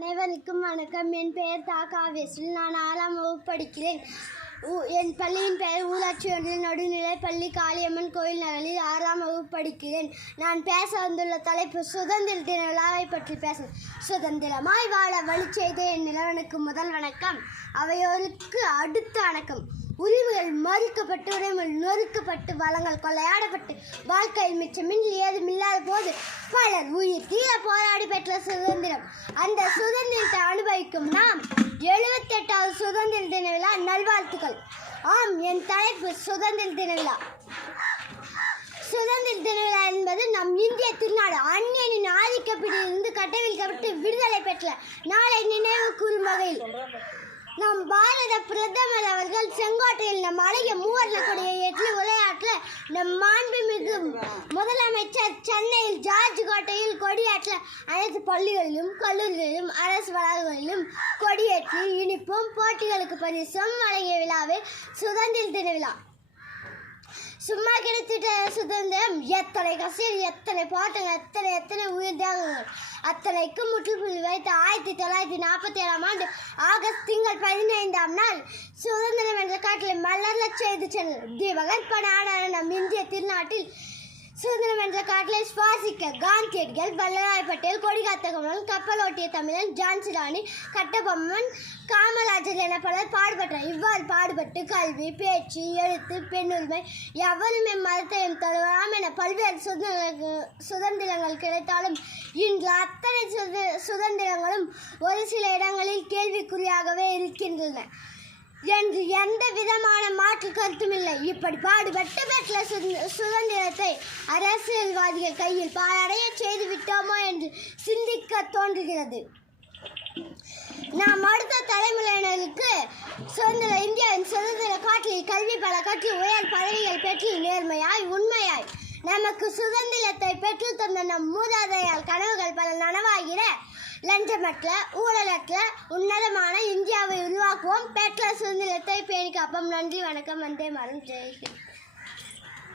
அனைவருக்கும் வணக்கம். என் பெயர் தாகாவேசில். நான் 6ஆம் வகுப்பு படிக்கிறேன். என் பள்ளியின் பெயர் ஊராட்சி ஒன்றிய நடுநிலைப்பள்ளி காளியம்மன் கோயில் நகரில் 6ஆம் வகுப்பு படிக்கிறேன். நான் பேச வந்துள்ள தலைப்பு சுதந்திர தின விழாவை பற்றி பேசுகிறேன். சுதந்திரமாய் வாழ வழி செய்த என் நிலவனுக்கு முதல் வணக்கம், அவையோருக்கு அடுத்த வணக்கம். உரிமைகள் மறுக்கப்பட்டு, உரிமைகள் நொறுக்கப்பட்டு, வளங்கள் கொள்ளையாடப்பட்டு, வாழ்க்கையில் மிச்சமின்றி ஏதுமில்லாத போது பலர் உயிர் தீர போராடி பெற்ற சுதந்திரம். அந்த சுதந்திரத்தை அனுபவிக்கும் நாம் 78வது சுதந்திர தின விழா நல்வாழ்த்துக்கள். ஆம், என் தலைப்பு சுதந்திர தின விழா. சுதந்திர தின விழா என்பது நம் இந்திய திருநாடு அந்நியனின் ஆதிக்கப்பிடியிலிருந்து கட்டவிழ்க்கப்பட்டு விடுதலை பெற்ற நாளை நினைவு கூறும் வகையில் நம் பாரத பிரதமர் அவர்கள் செங்கோட்டையில் நம் அழகிய மூவர்ண கொடியை ஏற்றி உரையாற்ற, நம் மாண்புமிகு முதலமைச்சர் சென்னையில் ஜார்ஜ் கோட்டையில் கொடியேற்ற, அனைத்து பள்ளிகளிலும் கல்லூரிகளிலும் அரசு வளாகங்களிலும் கொடியேற்றி இனிப்பும் போட்டிகளுக்கு பரிசும் வழங்கிய விழாவே சுதந்திர தின விழா. சும்மா கிடைத்திட்ட சுதந்திரம் எத்தனை கசில், எத்தனை போராட்டங்கள், எத்தனை உயிர் தியாகங்கள், அத்தனைக்கும் முற்றுப்புள்ளி வைத்த 1947ஆம் ஆண்டு ஆகஸ்ட் திங்கள் 15ஆம் நாள் சுதந்திரம் என்ற காட்டிலே மலர்லச் செய்து சென்ற தீபகற்ப நாடான நம் இந்திய திருநாட்டில் சுதந்திரம் என்ற காட்டிலே சுவாசிக்க காந்தியடிகள், வல்லபாய் பட்டேல், கொடிகாத்த கமலன், கப்பல் ஓட்டிய தமிழன், ஜான்சி ராணி, கட்டபொம்மன், காமராஜர் என பலர் பாடுபட்டனர். இவ்வாறு பாடுபட்டு கல்வி, பேச்சு, எழுத்து, பெண்ணுரிமை, எவருமே மதத்தையும் தருவாம் என பல்வேறு சுதந்திரங்கள் கிடைத்தாலும் இன்று அத்தனை சுதந்திரங்களும் ஒரு சில இடங்களில் கேள்விக்குறியாகவே இருக்கின்றன என்று எந்த விதமான மாற்று கருத்தும் இல்லை. இப்படி பாடுபட்டு பெற்ற சுதந்திரத்தை அரசியல்வாதிகள் கையில் பாழடைய செய்து விட்டோமோ என்று சிந்திக்க தோன்றுகிறது. நாம் அடுத்த தலைமுறையினருக்கு இந்தியாவின் சுதந்திர காட்டில் கல்வி பல கற்று உயர் பதவிகள் பெற்று நேர்மையாய் உண்மையாய் நமக்கு சுதந்திரத்தை பெற்று தந்த நம் மூதாதையால் கனவுகள் பல நனவாகிற லஞ்சமற்ற ஊழலற்ற உன்னதமான இந்தியாவை உருவாக்குவோம். பெற்ற சுதந்திரத்தை பேணி காப்போம். நன்றி, வணக்கம். வந்தே மாதரம். ஜெய் ஹிந்த்.